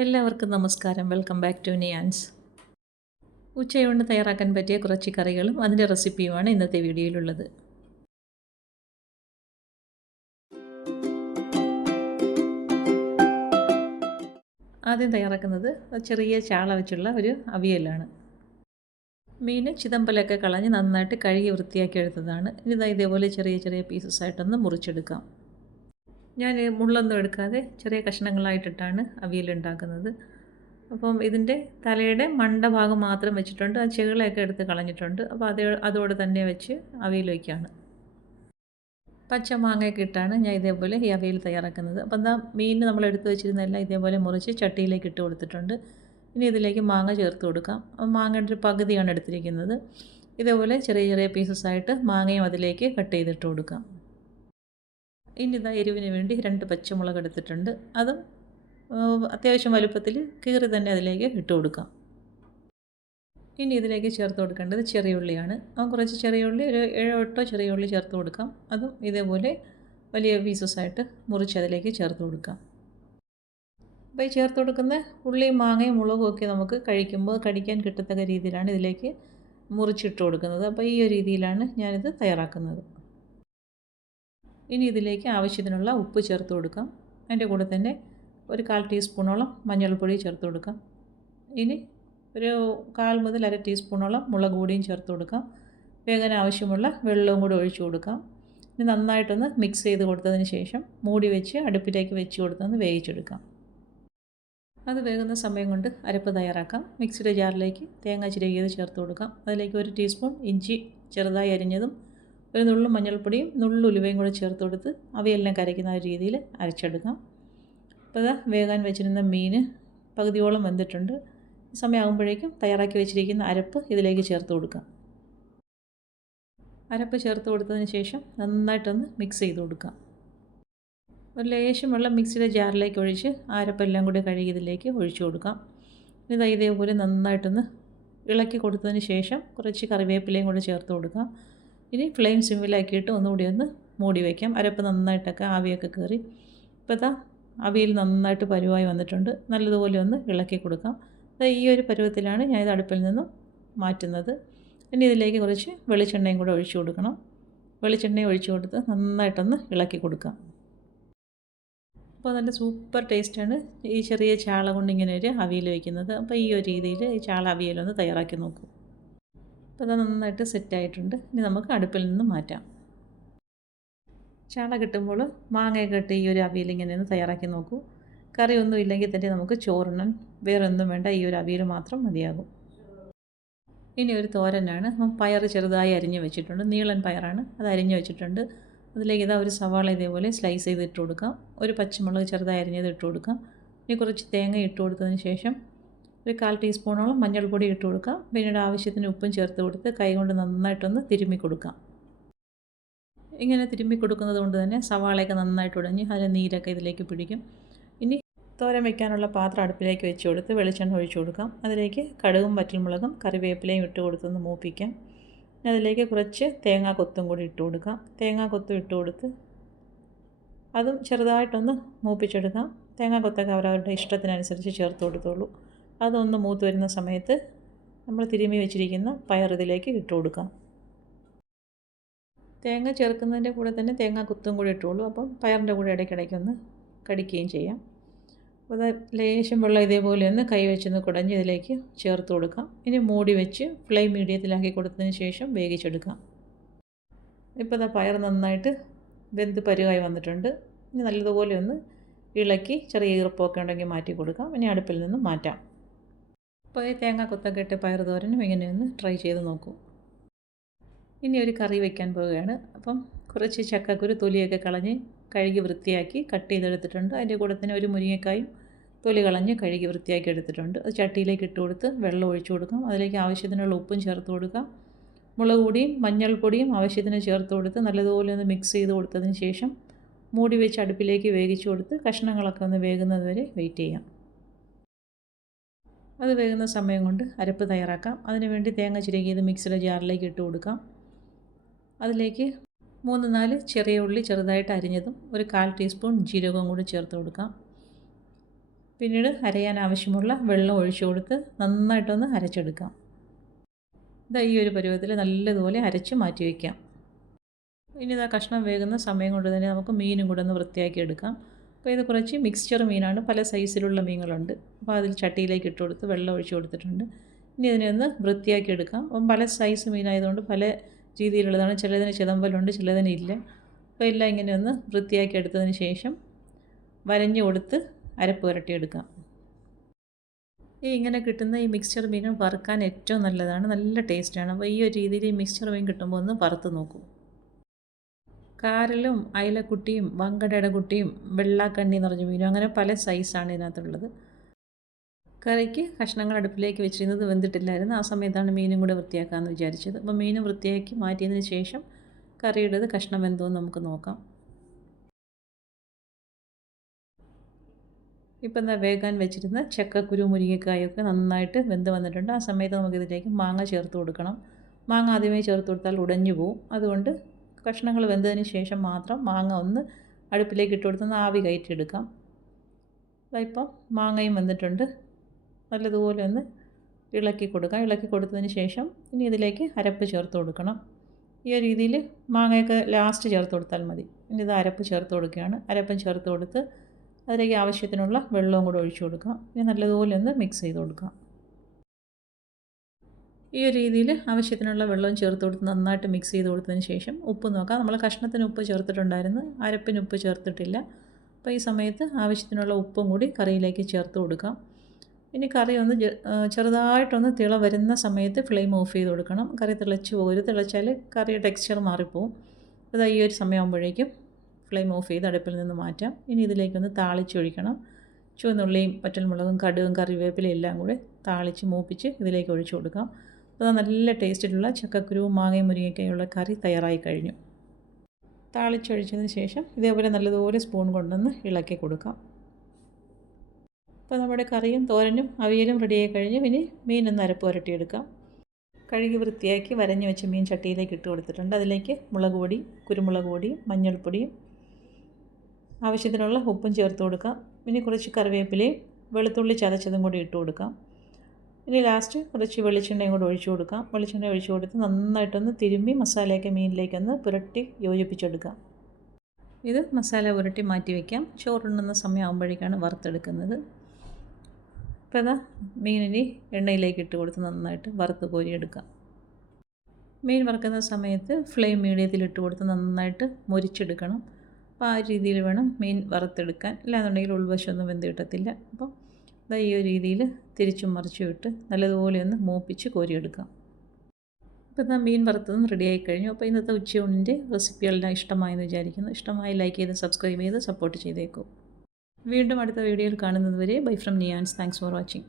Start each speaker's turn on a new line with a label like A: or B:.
A: എല്ലാവർക്കും നമസ്കാരം. Welcome back to നിയാൻസ് ഉച്ചയൂണ് തയ്യാറാക്കാൻ പറ്റിയ കുറച്ച് കറികളും അതിന്റെ റെസിപ്പിയുമാണ് ഇന്നത്തെ വീഡിയോയിലുള്ളത്. ആദ്യം തയ്യാറാക്കുന്നത് ചെറിയ ചാള വെച്ചുള്ള ഒരു അവിയലാണ്. മീൻ ചിതമ്പലൊക്കെ കളഞ്ഞ് നന്നായിട്ട് കഴുകി വൃത്തിയാക്കി എടുത്തതാണ്. ഇനി ഇതേപോലെ ചെറിയ ചെറിയ പീസസ് ആയിട്ടൊന്ന് മുറിച്ചെടുക്കാം. ഞാൻ മുള്ളൊന്നും എടുക്കാതെ ചെറിയ കഷ്ണങ്ങളായിട്ടിട്ടാണ് അവിയൽ ഉണ്ടാക്കുന്നത്. അപ്പം ഇതിന്റെ തലയുടെ മണ്ട ഭാഗം മാത്രം വെച്ചിട്ടുണ്ട്. ആ ചെകിളയൊക്കെ എടുത്ത് കളഞ്ഞിട്ടുണ്ട്. അപ്പോൾ അത് അതോട് തന്നെ വെച്ച് അവിയൽ വയ്ക്കുകയാണ് പച്ച മാങ്ങയൊക്കെ ഇട്ടാണ് ഞാൻ ഇതേപോലെ ഈ അവിയൽ തയ്യാറാക്കുന്നത്. അപ്പം എന്താ മീൻ നമ്മൾ എടുത്ത് വെച്ചിരുന്നെല്ലാം ഇതേപോലെ മുറിച്ച് ചട്ടിയിലേക്ക് ഇട്ട് കൊടുത്തിട്ടുണ്ട്. ഇനി ഇതിലേക്ക് മാങ്ങ ചേർത്ത് കൊടുക്കാം. മാങ്ങയുടെ ഒരു പകുതിയാണ് എടുത്തിരിക്കുന്നത്. ഇതേപോലെ ചെറിയ ചെറിയ പീസസ് ആയിട്ട് മാങ്ങയും അതിലേക്ക് കട്ട് ചെയ്തിട്ട് കൊടുക്കാം. ഇനി ഇതാ എരിവിന് വേണ്ടി രണ്ട് പച്ചമുളക് എടുത്തിട്ടുണ്ട്. അതും അത്യാവശ്യം വലുപ്പത്തിൽ കീറി തന്നെ അതിലേക്ക് ഇട്ട് കൊടുക്കാം. ഇനി ഇതിലേക്ക് ചേർത്ത് കൊടുക്കേണ്ടത് ചെറിയ ഉള്ളിയാണ്. ആ കുറച്ച് ചെറിയ ഉള്ളി ഒരു ഏഴോ എട്ടോ ചെറിയ ഉള്ളി ചേർത്ത് കൊടുക്കാം. അതും ഇതേപോലെ വലിയ പീസസായിട്ട് മുറിച്ച് അതിലേക്ക് ചേർത്ത് കൊടുക്കാം. അപ്പോൾ ഈ ചേർത്ത് കൊടുക്കുന്ന ഉള്ളിയും മാങ്ങയും മുളകും ഒക്കെ നമുക്ക് കഴിക്കുമ്പോൾ കടിക്കാൻ കിട്ടത്തക്ക രീതിയിലാണ് ഇതിലേക്ക് മുറിച്ചിട്ട് കൊടുക്കുന്നത്. അപ്പോൾ ഈ ഒരു രീതിയിലാണ് ഞാനിത് തയ്യാറാക്കുന്നത്. ഇനി ഇതിലേക്ക് ആവശ്യത്തിനുള്ള ഉപ്പ് ചേർത്ത് കൊടുക്കാം. അതിന്റെ കൂടെ തന്നെ ഒരു കാൽ ടീസ്പൂണോളം മഞ്ഞൾപ്പൊടി ചേർത്ത് കൊടുക്കാം. ഇനി ഒരു കാൽ മുതൽ അര ടീസ്പൂണോളം മുളക് പൊടിയും ചേർത്ത് കൊടുക്കാം. വേഗന ആവശ്യമുള്ള വെള്ളവും കൂടി ഒഴിച്ചു കൊടുക്കാം. ഇനി നന്നായിട്ടൊന്ന് മിക്സ് ചെയ്ത് കൊടുത്തതിന് ശേഷം മൂടി വെച്ച് അടുപ്പിലേക്ക് വെച്ച് കൊടുത്തൊന്ന് വേവിച്ചെടുക്കാം. അത് വേകുന്ന സമയം കൊണ്ട് അരപ്പ് തയ്യാറാക്കാം. മിക്സിയുടെ ജാറിലേക്ക് തേങ്ങ ചിരകിയത് ചേർത്ത് കൊടുക്കാം. അതിലേക്ക് ഒരു ടീസ്പൂൺ ഇഞ്ചി ചെറുതായി അരിഞ്ഞതും ഒരു നുള്ളു മഞ്ഞൾപ്പൊടിയും നുള്ളു ഉലുവയും കൂടെ ചേർത്ത് കൊടുത്ത് അവയെല്ലാം കരയ്ക്കുന്ന രീതിയിൽ അരച്ചെടുക്കാം. അപ്പോൾ ഇതാ വേകാൻ വെച്ചിരുന്ന മീൻ പകുതിയോളം വെന്തിട്ടുണ്ട്. സമയമാകുമ്പോഴേക്കും തയ്യാറാക്കി വെച്ചിരിക്കുന്ന അരപ്പ് ഇതിലേക്ക് ചേർത്ത് കൊടുക്കാം. അരപ്പ് ചേർത്ത് കൊടുത്തതിന് ശേഷം നന്നായിട്ടൊന്ന് മിക്സ് ചെയ്ത് കൊടുക്കാം. ഒരു ലേശം വെള്ളം മിക്സിയുടെ ജാറിലേക്ക് ഒഴിച്ച് അരപ്പെല്ലാം കൂടി കഴുകി ഇതിലേക്ക് ഒഴിച്ചു കൊടുക്കാം. ഇതാ ഇതേപോലെ നന്നായിട്ടൊന്ന് ഇളക്കി കൊടുത്തതിന് ശേഷം കുറച്ച് കറിവേപ്പിലയും കൂടി ചേർത്ത് കൊടുക്കാം. ഇനി ഫ്ലെയിം സിമ്മിലാക്കിയിട്ട് ഒന്നുകൂടി ഒന്ന് മൂടി വയ്ക്കാം അരപ്പ് നന്നായിട്ടൊക്കെ ആവിയൊക്കെ കയറി. ഇപ്പോൾ ഇതാ അവിയിൽ നന്നായിട്ട് പരുവായി വന്നിട്ടുണ്ട്. നല്ലതുപോലെ ഒന്ന് ഇളക്കി കൊടുക്കാം. ഈ ഒരു പരുവത്തിലാണ് ഞാൻ ഇത് അടുപ്പിൽ നിന്നും മാറ്റുന്നത്. ഇനി ഇതിലേക്ക് കുറച്ച് വെളിച്ചെണ്ണയും കൂടെ ഒഴിച്ചു കൊടുക്കണം. വെളിച്ചെണ്ണയും ഒഴിച്ചു കൊടുത്ത് നന്നായിട്ടൊന്ന് ഇളക്കി കൊടുക്കാം. അപ്പോൾ നല്ല സൂപ്പർ ടേസ്റ്റാണ് ഈ ചെറിയ ചാള കൊണ്ട് ഇങ്ങനെ ഒരു അവിയൽ വയ്ക്കുന്നത് അപ്പോൾ ഈ ഒരു രീതിയിൽ ഈ ചാള അവിയലൊന്ന് തയ്യാറാക്കി നോക്കൂ. അപ്പോൾ അത് നന്നായിട്ട് സെറ്റായിട്ടുണ്ട് ഇനി നമുക്ക് അടുപ്പിൽ നിന്ന് മാറ്റാം. ചാള കിട്ടുമ്പോൾ മാങ്ങയൊക്കെ ഇട്ട് ഈ ഒരു അവിയൽ ഇങ്ങനെ ഒന്ന് തയ്യാറാക്കി നോക്കൂ. കറി ഒന്നും ഇല്ലെങ്കിൽ തന്നെ നമുക്ക് ചോറിനൻ വേറെ ഒന്നും വേണ്ട ഈ ഒരു അവിയൽ മാത്രം മതിയാകും. ഇനി ഒരു തോരനാണ്. പയർ ചെറുതായി അരിഞ്ഞ് വെച്ചിട്ടുണ്ട്. നീളൻ പയറാണ്. അത് അരിഞ്ഞ് വെച്ചിട്ടുണ്ട്. അതിലേക്ക് ഇതാ ഒരു സവാള ഇതേപോലെ സ്ലൈസ് ചെയ്ത് ഇട്ട് കൊടുക്കാം. ഒരു പച്ചമുളക് ചെറുതായി അരിഞ്ഞത് ഇട്ട് കൊടുക്കാം. ഇനി കുറച്ച് തേങ്ങ ഇട്ട് കൊടുത്തതിന് ശേഷം ഒരു കാൽ ടീസ്പൂണോളം മഞ്ഞൾപ്പൊടി ഇട്ട് കൊടുക്കാം. പിന്നീട് ആവശ്യത്തിന് ഉപ്പും ചേർത്ത് കൊടുത്ത് കൈകൊണ്ട് നന്നായിട്ടൊന്ന് തിരുമ്മി കൊടുക്കാം. ഇങ്ങനെ തിരുമ്മി കൊടുക്കുന്നത് കൊണ്ട് തന്നെ സവാളയൊക്കെ നന്നായിട്ട് ഉടഞ്ഞ് അതിന്റെ നീരൊക്കെ ഇതിലേക്ക് പിടിക്കും. ഇനി തോരൻ വയ്ക്കാനുള്ള പാത്രം അടുപ്പിലേക്ക് വെച്ച് കൊടുത്ത് വെളിച്ചെണ്ണ ഒഴിച്ചു കൊടുക്കാം. അതിലേക്ക് കടുകും വറ്റൽമുളകും കറിവേപ്പിലയും ഇട്ട് കൊടുത്തൊന്ന് മൂപ്പിക്കാം. ഇനി അതിലേക്ക് കുറച്ച് തേങ്ങാ കൊത്തും കൂടി ഇട്ട് കൊടുക്കാം. തേങ്ങാ കൊത്തും ഇട്ട് കൊടുത്ത് അതും ചെറുതായിട്ടൊന്ന് മൂപ്പിച്ചെടുക്കാം. തേങ്ങാ കൊത്തൊക്കെ അവരവരുടെ ഇഷ്ടത്തിനനുസരിച്ച് ചേർത്ത് കൊടുത്തോളൂ. അതൊന്ന് മൂത്ത് വരുന്ന സമയത്ത് നമ്മൾ തിരുമ്മി വെച്ചിരിക്കുന്ന പയർ ഇതിലേക്ക് ഇട്ട് കൊടുക്കാം. തേങ്ങ ചേർക്കുന്നതിന്റെ കൂടെ തന്നെ തേങ്ങ കുത്തും കൂടി ഇട്ടുള്ളൂ അപ്പം പയറിന്റെ കൂടെ ഇടയ്ക്കിടയ്ക്കൊന്ന് കടിക്കുകയും ചെയ്യാം. അപ്പോൾ ലേശം വെള്ളം ഇതേപോലെ ഒന്ന് കൈ വെച്ചൊന്ന് കുടഞ്ഞ് ഇതിലേക്ക് ചേർത്ത് കൊടുക്കാം. ഇനി മൂടി വെച്ച് ഫ്ലെയിം മീഡിയത്തിലാക്കി കൊടുത്തതിന് ശേഷം വേവിച്ചെടുക്കാം. ഇപ്പോൾ ഇതാ പയർ നന്നായിട്ട് വെന്ത് പരുവായി വന്നിട്ടുണ്ട്. ഇനി നല്ലതുപോലെ ഒന്ന് ഇളക്കി ചെറിയ ഈർപ്പമൊക്കെ ഉണ്ടെങ്കിൽ മാറ്റി കൊടുക്കാം. ഇനി അടുപ്പിൽ നിന്ന് മാറ്റാം. അപ്പോൾ തേങ്ങ കുത്തൊക്കെ ഇട്ട് പയർ തോരനും ഇങ്ങനെ ഒന്ന് ട്രൈ ചെയ്ത് നോക്കൂ. ഇനി ഒരു കറി വയ്ക്കാൻ പോവുകയാണ്. അപ്പം കുറച്ച് ചക്കക്കുരു തൊലിയൊക്കെ കളഞ്ഞ് കഴുകി വൃത്തിയാക്കി കട്ട് ചെയ്തെടുത്തിട്ടുണ്ട്. അതിന്റെ കൂടെ തന്നെ ഒരു മുരിങ്ങക്കായും തൊലി കളഞ്ഞ് കഴുകി വൃത്തിയാക്കി എടുത്തിട്ടുണ്ട്. അത് ചട്ടിയിലേക്ക് ഇട്ട് കൊടുത്ത് വെള്ളം ഒഴിച്ചു കൊടുക്കാം. അതിലേക്ക് ആവശ്യത്തിനുള്ള ഉപ്പും ചേർത്ത് കൊടുക്കാം. മുളക് പൊടിയും മഞ്ഞൾപ്പൊടിയും ആവശ്യത്തിന് ചേർത്ത് കൊടുത്ത് നല്ലതുപോലെ ഒന്ന് മിക്സ് ചെയ്ത് കൊടുത്തതിന് ശേഷം മൂടി വെച്ച് അടുപ്പിലേക്ക് വേവിച്ച് കൊടുത്ത് കഷ്ണങ്ങളൊക്കെ ഒന്ന് വേകുന്നത് വരെ വെയിറ്റ് ചെയ്യാം. അത് വേകുന്ന സമയം കൊണ്ട് അരപ്പ് തയ്യാറാക്കാം. അതിനുവേണ്ടി തേങ്ങ ചിരകിയത് മിക്സിയുടെ ജാറിലേക്ക് ഇട്ട് കൊടുക്കാം. അതിലേക്ക് മൂന്ന് നാല് ചെറിയ ഉള്ളി ചെറുതായിട്ട് അരിഞ്ഞതും ഒരു കാൽ ടീസ്പൂൺ ജീരകവും കൂടി ചേർത്ത് കൊടുക്കാം. പിന്നീട് അരയാൻ ആവശ്യമുള്ള വെള്ളം ഒഴിച്ചു കൊടുത്ത് നന്നായിട്ടൊന്ന് അരച്ചെടുക്കാം. ഇതാ ഈ ഒരു പരുവത്തിൽ നല്ലതുപോലെ അരച്ച് മാറ്റി വയ്ക്കാം ഇനി ഇതാ കഷ്ണം വേകുന്ന സമയം കൊണ്ട് തന്നെ നമുക്ക് മീനും കൂടെ ഒന്ന് വൃത്തിയാക്കി എടുക്കാം. അപ്പോൾ ഇത് കുറച്ച് മിക്സ്ചർ മീനാണ്. പല സൈസിലുള്ള മീനുകളുണ്ട്. അപ്പോൾ അതിൽ ചട്ടിയിലേക്ക് ഇട്ട് കൊടുത്ത് വെള്ളം ഒഴിച്ച് കൊടുത്തിട്ടുണ്ട്. ഇനി ഇതിനെ ഒന്ന് വൃത്തിയാക്കി എടുക്കാം. അപ്പം പല സൈസ് മീനായതുകൊണ്ട് പല രീതിയിലുള്ളതാണ്. ചിലതിന് ചിതമ്പലുണ്ട് ചിലതിന് ഇല്ല. അപ്പോൾ എല്ലാം ഇങ്ങനെ ഒന്ന് വൃത്തിയാക്കി എടുത്തതിന് ശേഷം വരഞ്ഞു കൊടുത്ത് അരപ്പ് പുരട്ടിയെടുക്കാം ഈ ഇങ്ങനെ കിട്ടുന്ന ഈ മിക്സ്ചർ മീൻ വറുക്കാൻ ഏറ്റവും നല്ലതാണ്. നല്ല ടേസ്റ്റാണ് അപ്പോൾ ഈ ഒരു രീതിയിൽ ഈ മിക്സ്ചർ മീൻ കിട്ടുമ്പോൾ ഒന്ന് വറുത്ത് നോക്കൂ. കാരലും അയലക്കുട്ടിയും വങ്കടയുടെ കുട്ടിയും വെള്ളാക്കണ്ണി നിറഞ്ഞ മീനും അങ്ങനെ പല സൈസാണ് ഇതിനകത്തുള്ളത്. കറിക്ക് കഷ്ണങ്ങൾ അടുപ്പിലേക്ക് വെച്ചിരുന്നത് വെന്തിട്ടില്ലായിരുന്നു. ആ സമയത്താണ് മീനും കൂടെ വൃത്തിയാക്കാമെന്ന് വിചാരിച്ചത്. അപ്പോൾ മീനും വൃത്തിയാക്കി മാറ്റിയതിന് ശേഷം കറിയുടേത് കഷ്ണം വെന്തോന്ന് നമുക്ക് നോക്കാം. ഇപ്പം എന്താ വേഗാൻ വെച്ചിരുന്ന ചക്കക്കുരു മുരിങ്ങക്കായൊക്കെ നന്നായിട്ട് വെന്ത് വന്നിട്ടുണ്ട്. ആ സമയത്ത് നമുക്കിതിലേക്ക് മാങ്ങ ചേർത്ത് കൊടുക്കണം. മാങ്ങ ആദ്യമേ ചേർത്ത് കൊടുത്താൽ ഉടഞ്ഞു പോവും. അതുകൊണ്ട് കഷ്ണങ്ങൾ വെന്തതിന് ശേഷം മാത്രം മാങ്ങ ഒന്ന് അടുപ്പിലേക്ക് ഇട്ട് കൊടുത്തൊന്ന് ആവി കയറ്റിയെടുക്കാം. ഇപ്പം മാങ്ങയും വന്നിട്ടുണ്ട് നല്ലതുപോലെ ഒന്ന് ഇളക്കി കൊടുക്കാം. ഇളക്കി കൊടുത്തതിന് ശേഷം ഇനി ഇതിലേക്ക് അരപ്പ് ചേർത്ത് കൊടുക്കണം. ഈ ഒരു രീതിയിൽ മാങ്ങയൊക്കെ ലാസ്റ്റ് ചേർത്ത് കൊടുത്താൽ മതി. ഇനി ഇത് അരപ്പ് ചേർത്ത് കൊടുക്കുകയാണ്. അരപ്പും ചേർത്ത് കൊടുത്ത് അതിലേക്ക് ആവശ്യത്തിനുള്ള വെള്ളവും കൂടെ ഒഴിച്ചു കൊടുക്കാം. ഇനി നല്ലതുപോലെ ഒന്ന് മിക്സ് ചെയ്ത് കൊടുക്കാം. ഈ ഒരു രീതിയിൽ ആവശ്യത്തിനുള്ള വെള്ളം ചേർത്ത് കൊടുത്ത് നന്നായിട്ട് മിക്സ് ചെയ്ത് കൊടുത്തതിന് ശേഷം ഉപ്പ് നോക്കാം. നമ്മൾ കഷ്ണത്തിന് ഉപ്പ് ചേർത്തിട്ടുണ്ടായിരുന്നു. അരപ്പിന് ഉപ്പ് ചേർത്തിട്ടില്ല. അപ്പോൾ ഈ സമയത്ത് ആവശ്യത്തിനുള്ള ഉപ്പും കൂടി കറിയിലേക്ക് ചേർത്ത് കൊടുക്കാം. ഇനി കറി ഒന്ന് ചെറുതായിട്ടൊന്ന് തിള വരുന്ന സമയത്ത് ഫ്ലെയിം ഓഫ് ചെയ്ത് കൊടുക്കണം. കറി തിളച്ച് പോകരുത് തിളച്ചാൽ കറിയുടെ ടെക്സ്ചർ മാറിപ്പോവും. അത് ഈ ഒരു സമയമാകുമ്പോഴേക്കും ഫ്ലെയിം ഓഫ് ചെയ്ത് അടുപ്പിൽ നിന്ന് മാറ്റാം. ഇനി ഇതിലേക്കൊന്ന് താളിച്ചൊഴിക്കണം. ചുവന്നുള്ളിയും പറ്റൽമുളകും കടുകും കറിവേപ്പിലയും എല്ലാം കൂടി താളിച്ച് മൂപ്പിച്ച് ഇതിലേക്ക് ഒഴിച്ചു കൊടുക്കാം. അപ്പോൾ നല്ല ടേസ്റ്റിലുള്ള ചക്കക്കുരുവും മാങ്ങയും മുരിങ്ങയ്ക്കായുള്ള കറി തയ്യാറായി കഴിഞ്ഞു. താളിച്ചൊഴിച്ചതിന് ശേഷം ഇതേപോലെ നല്ലതുപോലെ സ്പൂൺ കൊണ്ടുവന്ന് ഇളക്കി കൊടുക്കാം. അപ്പോൾ നമ്മുടെ കറിയും തോരനും അവിയലും റെഡിയായി കഴിഞ്ഞ്. ഇനി മീനൊന്ന് അരപ്പ് പുരട്ടിയെടുക്കാം കഴുകി വൃത്തിയാക്കി വരഞ്ഞു വെച്ച മീൻ ചട്ടിയിലേക്ക് ഇട്ട് കൊടുത്തിട്ടുണ്ട്. അതിലേക്ക് മുളക് പൊടി കുരുമുളക് പൊടിയും മഞ്ഞൾപ്പൊടിയും ആവശ്യത്തിനുള്ള ഉപ്പും ചേർത്ത് കൊടുക്കാം. ഇനി കുറച്ച് കറിവേപ്പിലയും വെളുത്തുള്ളി ചതച്ചതും കൂടി ഇട്ട് കൊടുക്കാം. ഇനി ലാസ്റ്റ് കുറച്ച് വെളിച്ചെണ്ണയും കൂടെ ഒഴിച്ചു കൊടുക്കാം. വെളിച്ചെണ്ണ ഒഴിച്ചു കൊടുത്ത് നന്നായിട്ടൊന്ന് തിരുമ്മി മസാലയൊക്കെ മീനിലേക്കൊന്ന് പുരട്ടി യോജിപ്പിച്ചെടുക്കാം. ഇത് മസാല പുരട്ടി മാറ്റി വയ്ക്കാം ചോറുണ്ണുന്ന സമയമാകുമ്പോഴേക്കാണ് വറുത്തെടുക്കുന്നത്. അപ്പോൾ അതാ മീനിനി എണ്ണയിലേക്ക് ഇട്ട് കൊടുത്ത് നന്നായിട്ട് വറുത്ത് കോരിയെടുക്കാം. മീൻ വറുക്കുന്ന സമയത്ത് ഫ്ലെയിം മീഡിയത്തിൽ ഇട്ട് കൊടുത്ത് നന്നായിട്ട് മുരിച്ചെടുക്കണം. അപ്പോൾ ആ രീതിയിൽ വേണം മീൻ വറുത്തെടുക്കാൻ. അല്ലാന്നുണ്ടെങ്കിൽ ഉൾവശമൊന്നും വെന്ത് കിട്ടത്തില്ല. അപ്പോൾ ഈ ഒരു രീതിയിൽ തിരിച്ചും മറിച്ചും ഇട്ട് നല്ലതുപോലെ ഒന്ന് മൂപ്പിച്ച് കോരിയെടുക്കാം. ഇപ്പം ഇതാ മീൻ വറുത്തതും റെഡിയായി കഴിഞ്ഞു. അപ്പോൾ ഇന്നത്തെ ഉച്ചയൂണിന്റെ റെസിപ്പികളെല്ലാം ഇഷ്ടമായെന്ന് വിചാരിക്കുന്നു. ഇഷ്ടമായി ലൈക്ക് ചെയ്ത് സബ്സ്ക്രൈബ് ചെയ്ത് സപ്പോർട്ട് ചെയ്തേക്കും. വീണ്ടും അടുത്ത വീഡിയോയിൽ കാണുന്നതുവരെ bye from Niyans thanks for watching